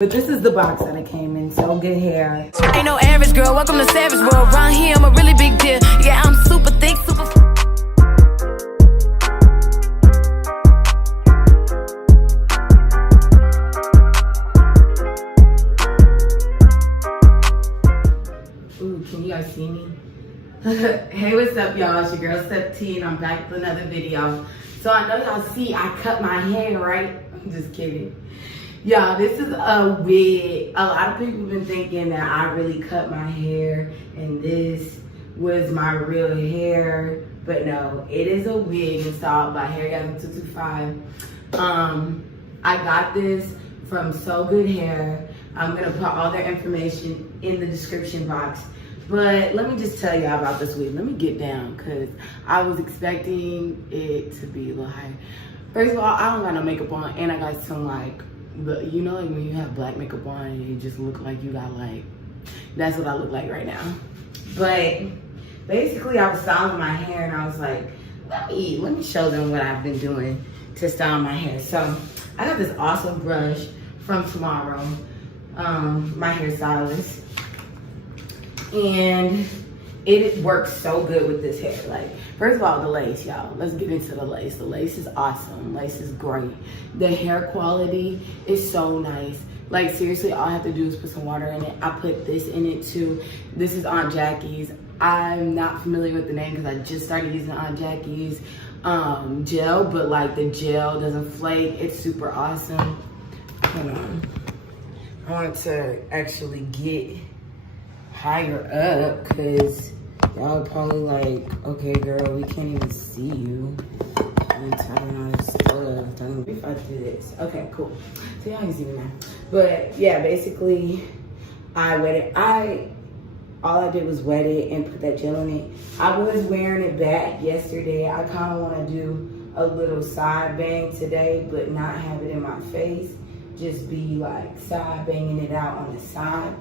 But this is the box that it came in. Sogoodhair. Ain't no average girl, welcome to savage world. Around here, I'm a really big deal. Yeah, I'm super thick, super. Ooh, can you guys see me? Hey, what's up, y'all? It's your girl, Step T, and I'm back with another video. So I know y'all see I cut my hair, right? I'm just kidding. Y'all, this is a wig. A lot of people have been thinking that I really cut my hair and this was my real hair. But no, it is a wig installed by Hairline 225. I got this from Sogoodhair. I'm gonna put all their information in the description box. But let me just tell y'all about this wig. Let me get down, cause I was expecting it to be a little higher. First of all, I don't got no makeup on, and I got some like, you know, like when you have black makeup on and you just look like you got like, that's what I look like right now. But basically I was styling my hair and I was like, let me show them what I've been doing to style my hair. So I got this awesome brush from Tomorrow, my hairstylist. And it works so good with this hair. Like, first of all, the lace, y'all. Let's get into the lace. The lace is awesome. Lace is great. The hair quality is so nice. Like, seriously, all I have to do is put some water in it. I put this in it too. This is Aunt Jackie's. I'm not familiar with the name because I just started using Aunt Jackie's gel, but like the gel doesn't flake. It's super awesome. Hold on. I want to actually get higher up because y'all probably like, okay, girl, we can't even see you. I'm typing all this stuff. If I do this, okay, cool. So y'all can see me now. But yeah, basically, all I did was wet it and put that gel in it. I was wearing it back yesterday. I kind of want to do a little side bang today, but not have it in my face. Just be like side banging it out on the side.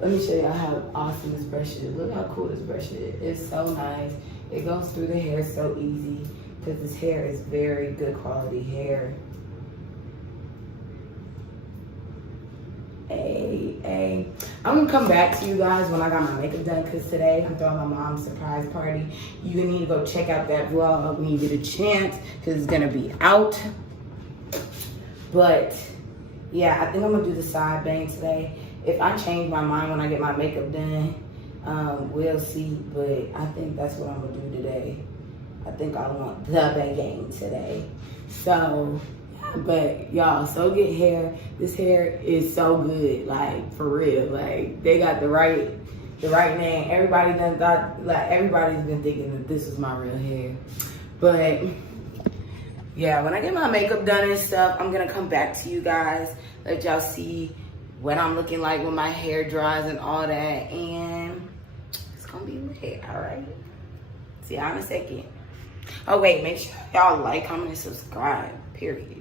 Let me show y'all how awesome this brush is. Look how cool this brush is. It's so nice. It goes through the hair so easy because this hair is very good quality hair. Hey. I'm gonna come back to you guys when I got my makeup done because today I'm throwing my mom's surprise party. You're gonna need to go check out that vlog when you get a chance because it's gonna be out. But yeah, I think I'm gonna do the side bang today. If I change my mind when I get my makeup done, we'll see. But I think that's what I'm gonna do today. I think I want the bang today. So, but y'all, Sogoodhair, this hair is so good, like for real. Like they got the right name. Everybody done thought, like everybody's been thinking that this is my real hair. But yeah, when I get my makeup done and stuff, I'm gonna come back to you guys, let y'all see what I'm looking like when my hair dries and all that, and it's gonna be lit, all right? See y'all in a second. Oh wait, make sure y'all like, comment, and subscribe, period.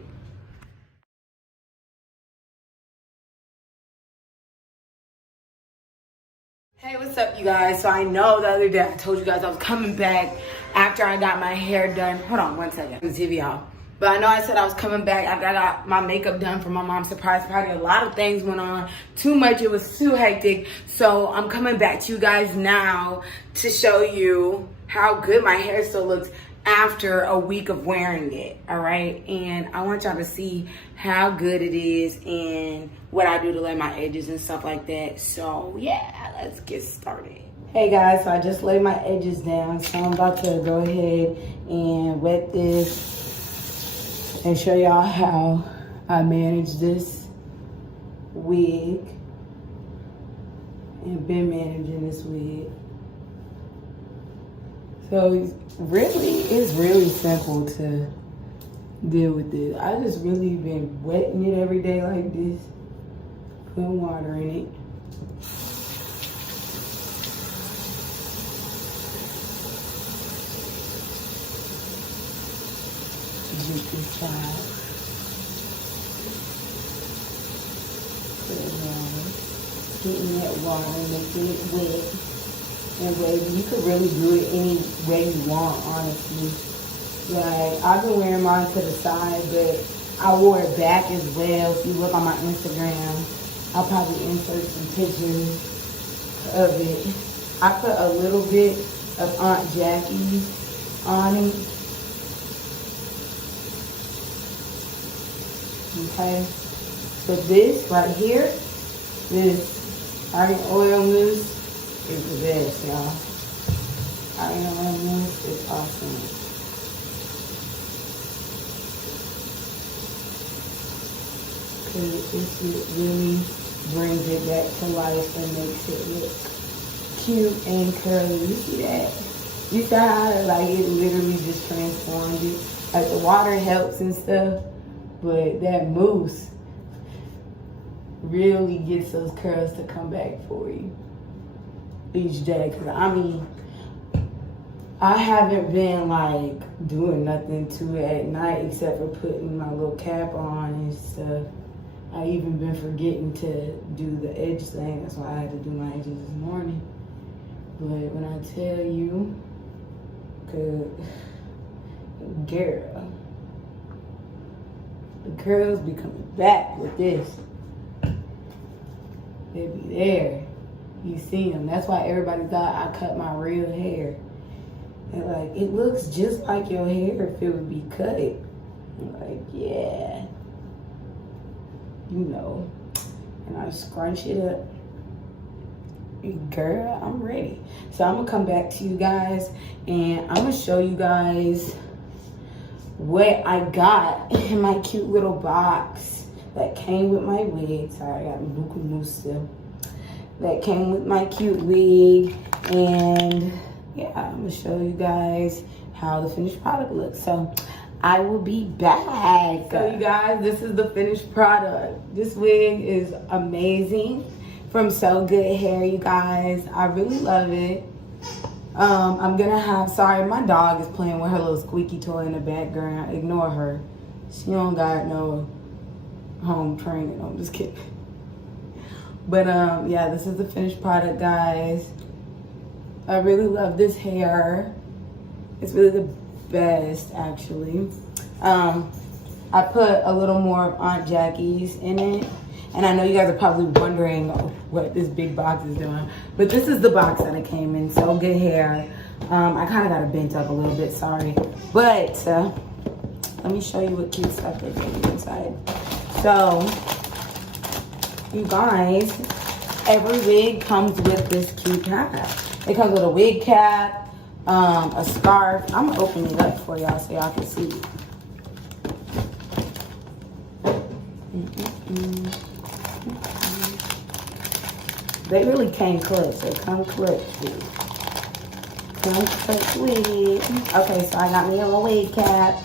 Hey, what's up, you guys? So I know the other day I told you guys I was coming back after I got my hair done. Hold on one second, let's give y'all. But I know I said I was coming back after I got my makeup done for my mom's surprise party. A lot of things went on, too much, it was too hectic. So I'm coming back to you guys now to show you how good my hair still looks after a week of wearing it, all right? And I want y'all to see how good it is and what I do to lay my edges and stuff like that. So yeah, let's get started. Hey guys, so I just laid my edges down. So I'm about to go ahead and wet this and show y'all how I manage this wig and been managing this wig. So it's really simple to deal with this. I just really been wetting it every day like this, putting water in it. Just this child. Put it down. Getting that water, making it wet and wavy. You could really do it any way you want, honestly. Like, I've been wearing mine to the side, but I wore it back as well. If you look on my Instagram, I'll probably insert some pictures of it. I put a little bit of Aunt Jackie on it. Okay. So this right here, this argan oil mousse is the best, y'all. Argan oil mousse is awesome. This really brings it back to life and makes it look cute and curly. You see that? You see how like it literally just transformed it? Like the water helps and stuff, but that mousse really gets those curls to come back for you each day. Cause I mean, I haven't been like doing nothing to it at night except for putting my little cap on and stuff. I even been forgetting to do the edge thing. That's why I had to do my edges this morning. But when I tell you, girl, the curls be coming back with this. They be there. You see them. That's why everybody thought I cut my real hair. And like, it looks just like your hair if it would be cut. I'm like, yeah. You know, and I scrunch it up. Girl, I'm ready. So I'm gonna come back to you guys and I'm gonna show you guys what I got in my cute little box that came with my wig. Sorry, I got my buku mousse still. That came with my cute wig, and yeah, I'm gonna show you guys how the finished product looks. So I will be back. So you guys, this is the finished product. This wig is amazing from Sogoodhair, you guys. I really love it. I'm gonna have, sorry, my dog is playing with her little squeaky toy in the background. Ignore her. She don't got no home training. I'm just kidding. But yeah, this is the finished product, guys. I really love this hair. It's really the best, actually. I put a little more of Aunt Jackie's in it, and I know you guys are probably wondering what this big box is doing, but this is the box that it came in. Sogoodhair. I kind of got it bent up a little bit, sorry, but let me show you what cute stuff they gave me inside. So you guys, every wig comes with this cute cap. It comes with a wig cap, a scarf. I'm gonna open it up for y'all so y'all can see. They really came clutch. They come clutch. Come clutch wig. Okay, so I got me a little wig cap.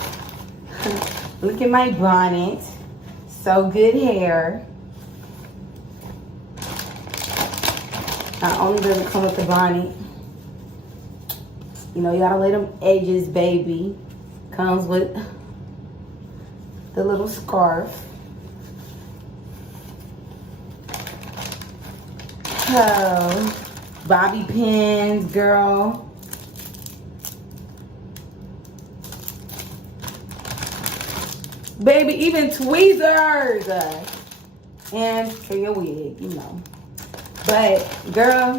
Look at my bonnet. Sogoodhair. Not only does it come with the bonnet, you know, you gotta lay them edges, baby. Comes with the little scarf. Oh, bobby pins, girl. Baby, even tweezers. And for your wig, you know. But, girl,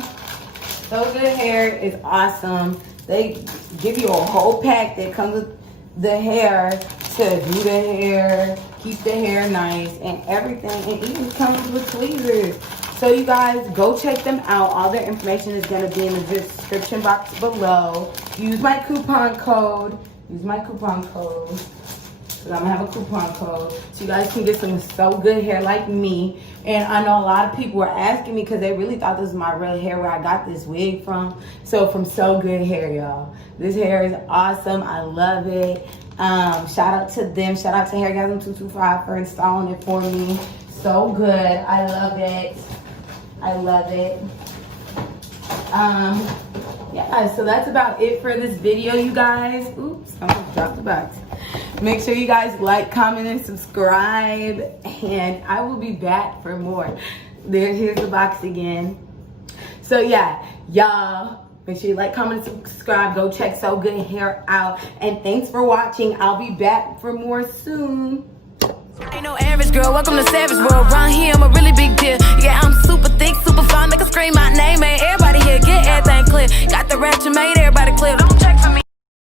Sogoodhair is awesome. They give you a whole pack that comes with the hair to do the hair, keep the hair nice, and everything. And even comes with tweezers. So you guys, go check them out. All their information is going to be in the description box below. Use my coupon code. Use my coupon code. Because I'm going to have a coupon code. So you guys can get some Sogoodhair like me. And I know a lot of people were asking me because they really thought this was my real hair, where I got this wig from. So from Sogoodhair, y'all. This hair is awesome. I love it. Shout out to them. Shout out to Hairgasm225 for installing it for me. So good. I love it. I love it. Yeah, so that's about it for this video, you guys. Oops, I almost dropped the box. Make sure you guys like, comment, and subscribe, and I will be back for more. Here's the box again. So yeah, y'all, make sure you like, comment, and subscribe. Go check Sogoodhair out, and thanks for watching. I'll be back for more soon. Ain't no average girl, welcome to Savage World. Around here, I'm a really big deal. Yeah, I'm super thick, super fine, make her scream my name, man. Everybody here, get everything clear. Got the ratchet made, everybody clear.